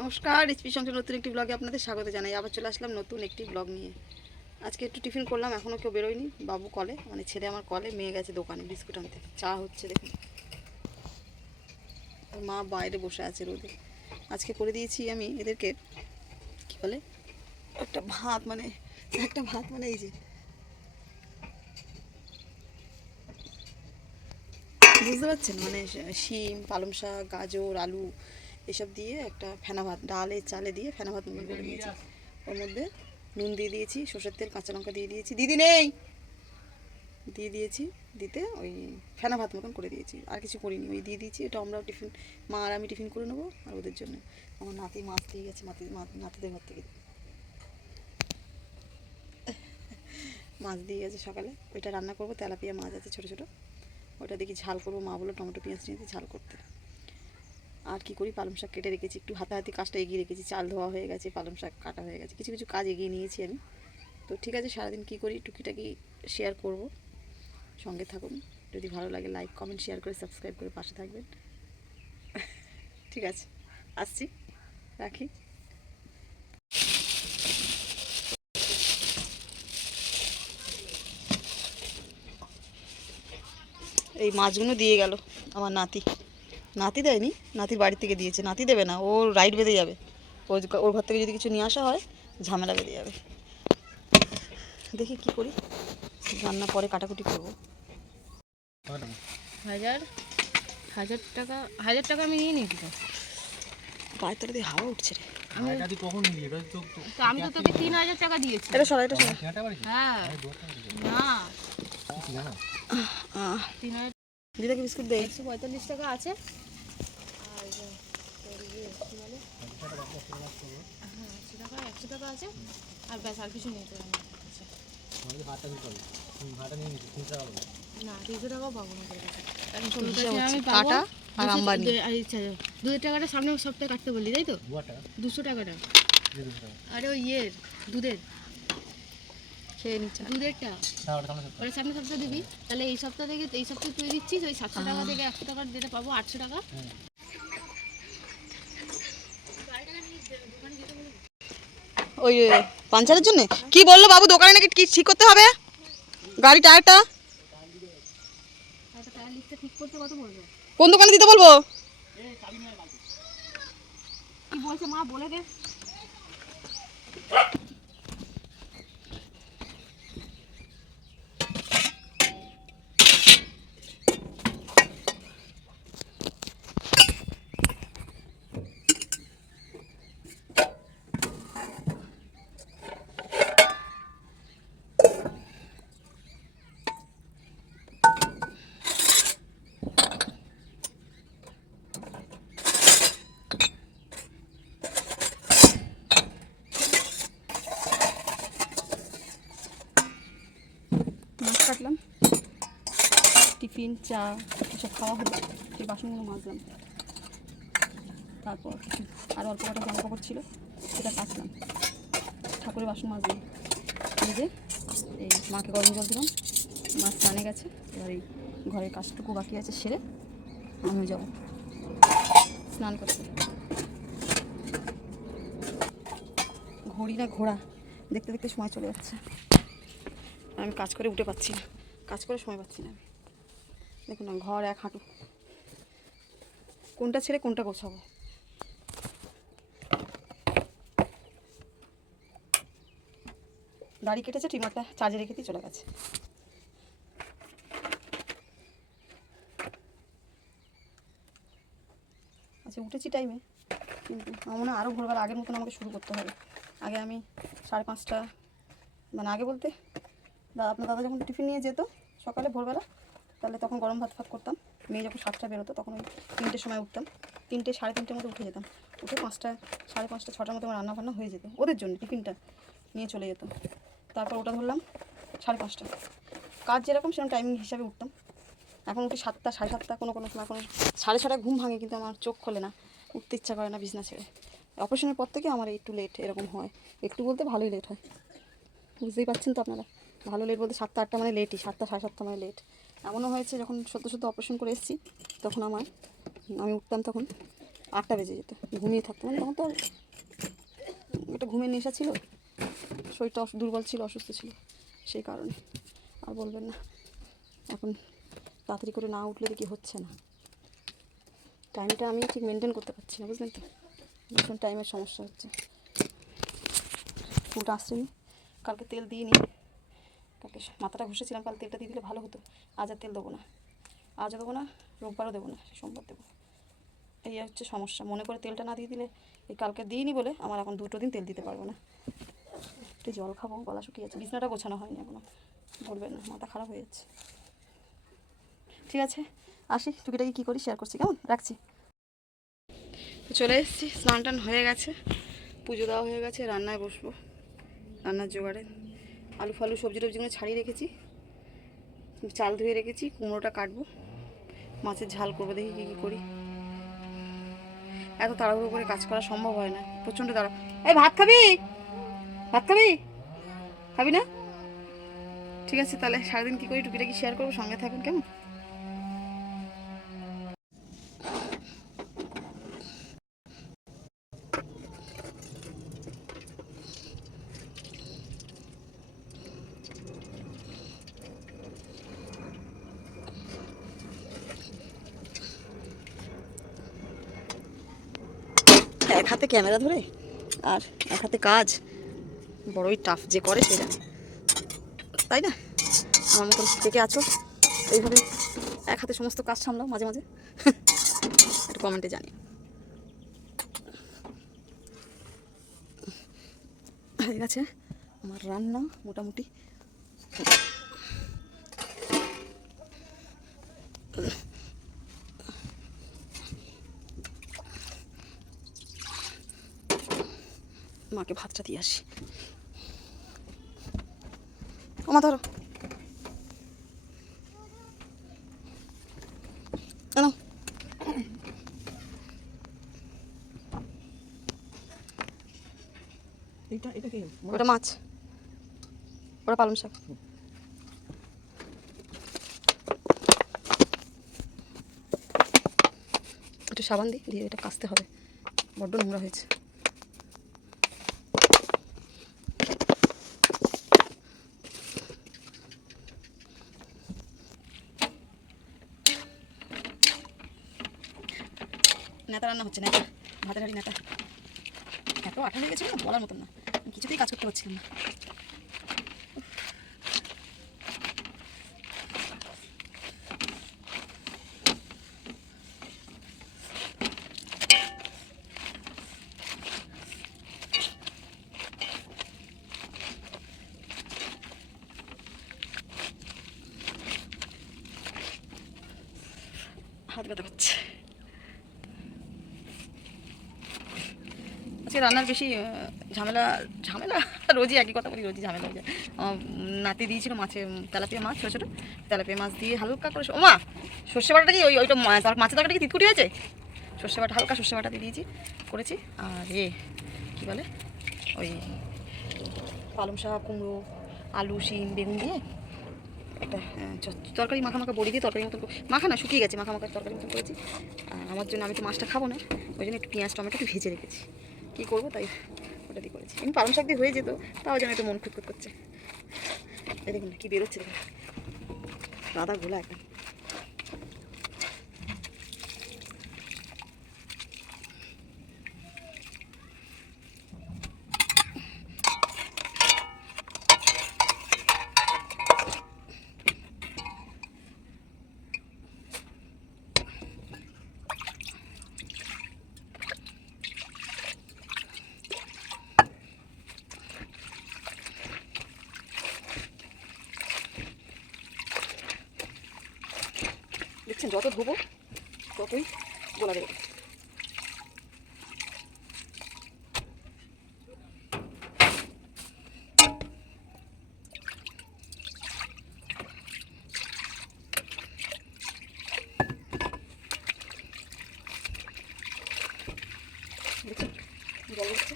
নমস্কার, রেসিপি সংসার নতুন একটি ব্লগে আপনাদের স্বাগত জানাই। আবার চলে আসলাম নতুন একটি ব্লগ নিয়ে। আজকে একটু টিফিন করলাম, এখনও কেউ বেরোয়নি। বাবু কলে, মানে ছেলে আমার কলে, মেয়ে গেছে দোকানে বিস্কুট আনতে। চা হচ্ছে দেখুন, মা বাইরে বসে আছে রোদে। আজকে করে দিয়েছি আমি এদেরকে, কী বলে, একটা ভাত, মানে এই যে বুঝতে পারছেন, মানে শিম, পালং শাক, গাজর, আলু এসব দিয়ে একটা ফেনা ভাত, ডালে চালে দিয়ে ফেনা ভাত মতন করে দিয়েছি। ওর মধ্যে নুন দিয়ে দিয়েছি, সর্ষের তেল, কাঁচা লঙ্কা দিয়ে দিয়েছি, দিদি নেই দিয়ে দিয়েছি, দিতে ওই ফেনা ভাত মতন করে দিয়েছি। আর কিছু করিনি, ওই দিয়ে দিয়েছি। এটা আমরাও টিফিন, মা আর আমি টিফিন করে নেবো। আর ওদের জন্য আমার নাতি মাছ দিয়ে গেছে, নাতিদের ঘর থেকে মাছ দিয়ে গেছে সকালে। ওইটা রান্না করবো, তেলাপিয়া মাছ আছে ছোটো ছোটো, ওটা দেখি ঝাল করবো। মা বললো টমেটো পেঁয়াজ নিয়ে ঝাল করতে। আর কি করি, পালং শাক কেটে রেখেছি, একটু হাতাহাতি কাজটা এগিয়ে রেখেছি। চাল ধোয়া হয়ে গেছে, পালং শাক কাটা হয়ে গেছে, কিছু কিছু কাজ এগিয়ে নিয়েছি আমি। তো ঠিক আছে, সারাদিন কী করি টুকিটাকি শেয়ার করব, সঙ্গে থাকুন। যদি ভালো লাগে লাইক কমেন্ট শেয়ার করে সাবস্ক্রাইব করে পাশে থাকবেন। ঠিক আছে, আসছি, রাখি। এই মাছগুলো দিয়ে গেল আমার নাতি। নাতি দেয়নি, নাতির বাড়ি থেকে দিয়েছে। নাতি দেবে না, ওর রাইড বেঁধে যাবে। ওর ঘর থেকে যদি কিছু নিয়ে আসা হয় ঝামেলা বেঁধে যাবে। দেখি কি করি, রান্না পরে কাটাকুটি করবো। হাজার হাজার টাকা, 1000 টাকা আমি নিয়ে নিই তো। গায়ে তোর দিয়ে হাওয়া উঠছে রে। আমি তো তোকে 3000 টাকা দিয়েছি। এটা সরা, এটা সরা। হ্যাঁ না, 3000 দিদাকে বিস্কুট দেয়। 145 টাকা আছে। আর তোর ইয়ে কী বলে, হ্যাঁ 100 টাকা, 100 টাকা আছে। আর ব্যাস, আর কিছু নেই তোর আমার কাছে। না 300 টাকাও পাবো না তোর কাছে। কারণ তোর কাছে আমি পাবো কাটা আর আম্বানি। আচ্ছা, 200 টাকাটা সামনে সপ্তাহে কাটতে বললি তাই তো, 200 টাকাটা। আরে ওই ইয়ের দুধের, খেয়ে নিচ্ছে দুধেরটা ওরা সামনে সপ্তাহ দিবি। তাহলে এই সপ্তাহ থেকে, এই সপ্তাহে তুই দিচ্ছিস ওই 700 টাকা থেকে 100 টাকার যেটা পাবো 800 টাকা। ওই পাঞ্চারের জন্য কি বললো বাবু, দোকানে নাকি কি ঠিক করতে হবে গাড়ি টায়ারটা? একটা টায়ার লিস্টটা ঠিক করতে কত বলবে? কোন দোকানে দিতে বলবো? কি বলছে মা বলে দে। মাছ কাটলাম, টিফিন চা এসব খাওয়া হলো, সেই বাসনগুলো মাজলাম। তারপর আরও অল্প কটা জামা কাপড় ছিল, সেটা কাচলাম। ঠাকুরের বাসন মাজলাম, নিজে এই মাকে গরম জল দিলাম। মাছ স্নানে গেছে, এবার এই ঘরের কাজটুকু বাকি আছে সেরে আমিও যাবো স্নান করতে। ঘড়ি না ঘোড়া, দেখতে দেখতে সময় চলে যাচ্ছে। আমি কাজ করে উঠে পাচ্ছি না, কাজ করে সময় পাচ্ছি না। আমি দেখুন না, ঘর এক হাঁটু, কোনটা ছেড়ে কোনটা গোছাবো। দাড়ি কেটেছে, ট্রিমারটা চার্জে রেখে দিয়ে চলে গেছে। আচ্ছা, উঠেছি টাইমে, কিন্তু আমার মনে হয় আরও ভোরবেলা আগের মতন আমাকে শুরু করতে হবে। আগে আমি 5:30, মানে আগে বলতে আপনার দাদা যখন টিফিন নিয়ে যেত সকালে ভোরবেলা, তাহলে তখন গরম ভাত ফাত করতাম। মেয়ে যখন 7টা বেরোতো তখন ওই 3টের সময় উঠতাম, 3টে 3:30 মধ্যে উঠে যেতাম। উঠে 5টা, 5:30, 6টার মধ্যে আমার রান্না বান্না হয়ে যেত, ওদের জন্য টিফিনটা নিয়ে চলে যেত। তারপর ওটা ধরলাম 5:30, কাজ যেরকম সেরকম টাইমিং হিসাবে উঠতাম। এখন উঠি 7টা, 7:30, কোনো সময় এখন 6:30 ঘুম ভাঙে, কিন্তু আমার চোখ খোলে না, উঠতে ইচ্ছা করে না বিছনা ছেড়ে। অপারেশনের পর থেকে আমার একটু লেট এরকম হয়, একটু বলতে ভালোই লেট হয়, বুঝতেই পারছেন তো আপনারা। ভালো লেট বলতে 7টা 8টা মানে লেটই, 7টা 7:30 মানে লেট। এমনও হয়েছে যখন সদ্য অপারেশন করে এসেছি তখন আমি উঠতাম তখন 8টা বেজে যেত, ঘুমিয়ে থাকতো। মানে তখন তো আর একটা ঘুমের নেশা ছিল, শরীরটা দুর্বল ছিল, অসুস্থ ছিল, সেই কারণে। আর বলবেন না, এখন তাড়াতাড়ি করে না উঠলে দেখি হচ্ছে না, টাইমটা আমি ঠিক মেনটেন করতে পারছি না, বুঝলেন তো, ভীষণ টাইমের সমস্যা হচ্ছে। চুলটা আসছেনি, কালকে তেল দিয়ে নিই, কালকে মাথাটা ঘষেছিলাম, কাল তেলটা দিয়ে দিলে ভালো হতো। আজ আর তেল দেবো না, আজও দেবো না, রোববারও দেবো না, সোমবার দেবো। এই হচ্ছে সমস্যা, মনে করে তেলটা না দিয়ে দিলে, এই কালকে দিইনি বলে আমার এখন 2টো দিন তেল দিতে পারবো না। একটু জল খাবো, গলা শুকিয়ে যাচ্ছে, বিছনাটা গোছানো হয়নি এখনো, বলবেন না, মাথা খারাপ হয়ে যাচ্ছে। ঠিক আছে, আসি, টুকিটাকি কী করি শেয়ার করছি, কেমন, রাখছি। তো চলে এসেছি, স্নান টান হয়ে গেছে, পুজো দেওয়া হয়ে গেছে, রান্নায় বসবো, রান্নার জোগাড়ে আলু ফালু সবজি টবজিগুলো ছাড়িয়ে রেখেছি, চাল ধুয়ে রেখেছি, কুমড়োটা কাটবো, মাছের ঝাল করবো, দেখি কী কী করি। এত তাড়াহুড়ো করে কাজ করা সম্ভব হয় না, প্রচণ্ড তাড়া। এই ভাত খাবি, ভাত খাবি, খাবি না? ঠিক আছে, তাহলে সারাদিন কী করি টুকিটাকি শেয়ার করবো, সঙ্গে থাকুন, কেমন। এক হাতে ক্যামেরা ধরে আর এক হাতে কাজ বড়ই টাফ, যে করে সে জানে, তাই না? আমার মতন কে কে আছো এইভাবে এক হাতে সমস্ত কাজ সামলাও মাঝে মাঝে, একটু কমেন্টে জানি। হয়ে গেছে আমার রান্না মোটামুটি। মাকে ভাতটা দিয়ে আসি। ওমা ধরো, এনো, ওটা মাছ, ওটা পালং শাক। একটু সাবান দিই, দিয়ে এটা কাচতে হবে, বড্ড নোংরা হয়েছে। নেতা রান্না হচ্ছে, নেতা ভাতের হাঁড়ি নেতা, এত আঠা হয়ে গেছিল না বলার মতন না, কিছুতেই কাজ করতে পারছিলাম না। হাত ব্যথা করছে। আজকে রান্নার বেশি ঝামেলা, ঝামেলা রোজই একই কথা বলি, রোজই ঝামেলা হয়ে যায়। আমার নাতি দিয়েছিল মাছের তেলাপিয়া মাছ, ছোটো ছোটো তেলাপিয়া মাছ দিয়ে হালকা করে, ওমা সর্ষে বাটাটা কি ওইটা মাছের তরকারিটা কি তিতকুটি হয়েছে, সর্ষে বাটা হালকা সর্ষে বাটা দিয়ে দিয়েছি, করেছি। আর কী বলে ওই পালং শাক, কুমড়ো, আলু, শিম, বেগুন দিয়ে একটা তরকারি মাখা মাখা বড়ি দিয়ে তরকারি মতন, মাখা না শুকিয়ে গেছে, মাখা মাখা তরকারি মতন করেছি। আমার জন্য, আমি তো মাছটা খাবো না, ওই জন্য একটু পেঁয়াজ টমেটো একটু ভেজে রেখেছি, কী করবো তাই ওটা দিয়ে করেছি। এমনি পালং শাক দিয়ে হয়ে যেত, তাও যেন একটু মন খুঁতখুত করছে। এই দেখুন না কী বেরোচ্ছে, দেখুন দাদা ঘোলা একদম। দেখছেন যত ধোবো ততই গোলা বেরোবে। দেখছেন জল দিচ্ছে।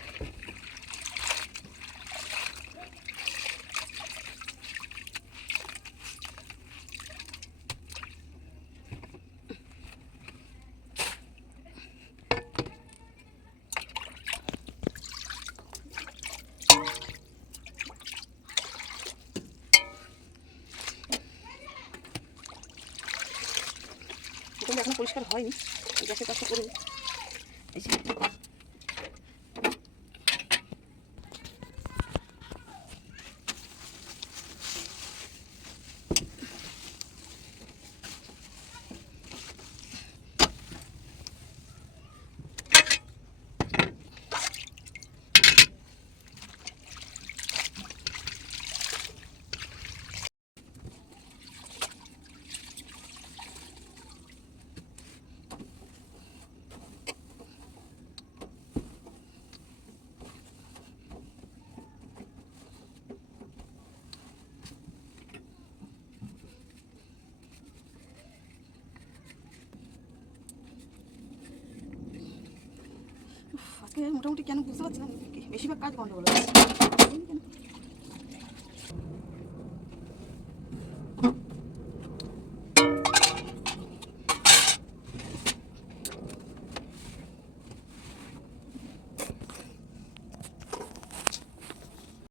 এখনো পরিষ্কার হয়নি, এই গ্যাসের কাজটা করে নিই। এই যে আজকে মোটামুটি কেন বুঝতে পারছি না, বেশিরভাগ কাজ গন্ডগোল হচ্ছে।